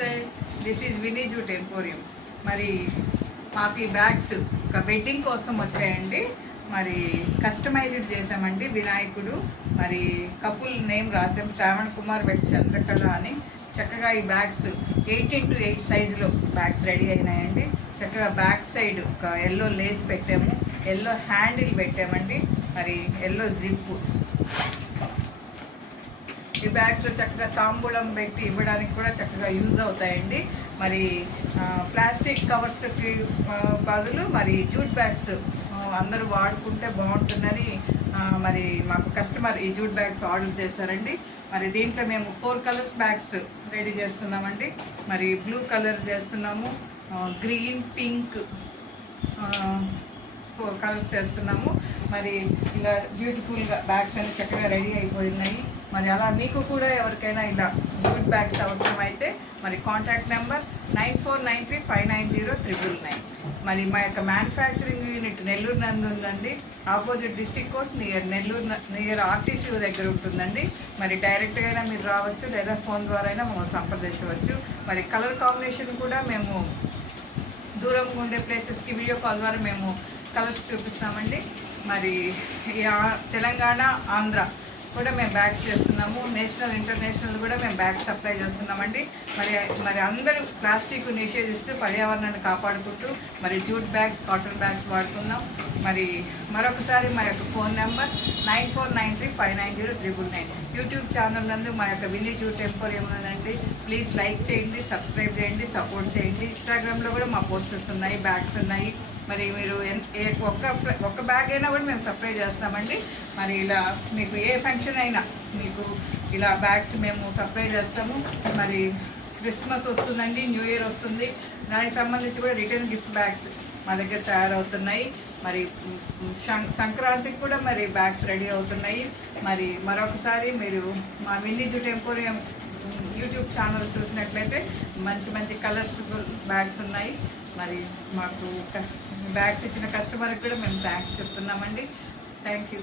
నమస్తే, this is వినీ jute emporium. మరి మాకు ఈ బ్యాగ్స్ ఒక వెడ్డింగ్ కోసం వచ్చాయండి. మరి కస్టమైజ్డ్ చేసామండి వినాయకుడు. మరి కపుల్ నేమ్ రాసాం, శ్రావణ్ కుమార్ వెట్స్ చంద్రకళ అని. చక్కగా ఈ బ్యాగ్స్ 8x8 సైజులో బ్యాగ్స్ రెడీ అయినాయండి. చక్కగా బ్యాక్ సైడ్ ఒక ఎల్లో లేస్ పెట్టాము, ఎల్లో హ్యాండిల్ పెట్టామండి, మరి ఎల్లో జిప్పు. ఈ బ్యాగ్స్లో చక్కగా తాంబూలం పెట్టి ఇవ్వడానికి కూడా చక్కగా యూజ్ అవుతాయండి. మరి ప్లాస్టిక్ కవర్స్కి బదులు మరి జూట్ బ్యాగ్స్ అందరూ వాడుకుంటే బాగుంటుందని మరి మాకు కస్టమర్ ఈ జూట్ బ్యాగ్స్ ఆర్డర్ చేశారండి. మరి దీంట్లో మేము 4 కలర్స్ బ్యాగ్స్ రెడీ చేస్తున్నామండి. మరి బ్లూ కలర్ చేస్తున్నాము, గ్రీన్, పింక్ 4 కలర్స్ చేస్తున్నాము. మరి ఇలా బ్యూటిఫుల్గా బ్యాగ్స్ అన్ని చక్కగా రెడీ అయిపోయినాయి. మరి అలా మీకు కూడా ఎవరికైనా ఇలా జూట్ బ్యాగ్స్ అవసరమైతే మరి కాంటాక్ట్ నెంబర్ 9493590999. మరి మా యొక్క మ్యానుఫ్యాక్చరింగ్ యూనిట్ నెల్లూరు నందు ఉందండి. Opposite district court near RTC దగ్గర ఉంటుందండి. మరి డైరెక్ట్గా మీరు రావచ్చు, లేదా ఫోన్ ద్వారా అయినా మమ్మల్ని సంప్రదించవచ్చు. మరి కలర్ కాంబినేషన్ కూడా మేము దూరంగా ఉండే ప్లేసెస్కి వీడియో కాల్ ద్వారా మేము కలర్స్ చూపిస్తామండి. మరి తెలంగాణ, ఆంధ్ర కూడా మేము బ్యాగ్స్ చేస్తున్నాము. నేషనల్, ఇంటర్నేషనల్ కూడా మేము బ్యాగ్స్ సప్లై చేస్తున్నామండి. మరి అందరూ ప్లాస్టిక్ నిషేధిస్తూ పర్యావరణాన్ని కాపాడుకుంటూ మరి జూట్ బ్యాగ్స్, కాటన్ బ్యాగ్స్ వాడుతున్నాం. మరి మరొకసారి మా యొక్క ఫోన్ నెంబర్ 9493590999. యూట్యూబ్ ఛానల్ నందు మా యొక్క వినీ జూట్ ఎంపోరియం ఉందండి. ప్లీజ్ లైక్ చేయండి, సబ్స్క్రైబ్ చేయండి, సపోర్ట్ చేయండి. ఇన్స్టాగ్రామ్లో కూడా మా పోస్టర్స్ ఉన్నాయి, బ్యాగ్స్ ఉన్నాయి. మరి మీరు ఒక్క బ్యాగ్ అయినా కూడా మేము సప్లై చేస్తామండి. మరి ఇలా మీకు ఏ ఫంక్షన్ అయినా మీకు ఇలా బ్యాగ్స్ మేము సప్లై చేస్తాము. మరి క్రిస్మస్ వస్తుందండి, న్యూ ఇయర్ వస్తుంది, దానికి సంబంధించి కూడా రిటర్న్ గిఫ్ట్ బ్యాగ్స్ మా దగ్గర తయారవుతున్నాయి. మరి సంక్రాంతికి కూడా మరి బ్యాగ్స్ రెడీ అవుతున్నాయి. మరి మరొకసారి మీరు మా Vinny Jute Emporium YouTube channel చూసినట్లయితే మంచి మంచి కలర్ఫుల్ బ్యాగ్స్ ఉన్నాయి. మరి మాకు బ్యాగ్స్ ఇచ్చిన కస్టమర్కి కూడా మేము థ్యాంక్స్ చెప్తున్నామండి. Thank you.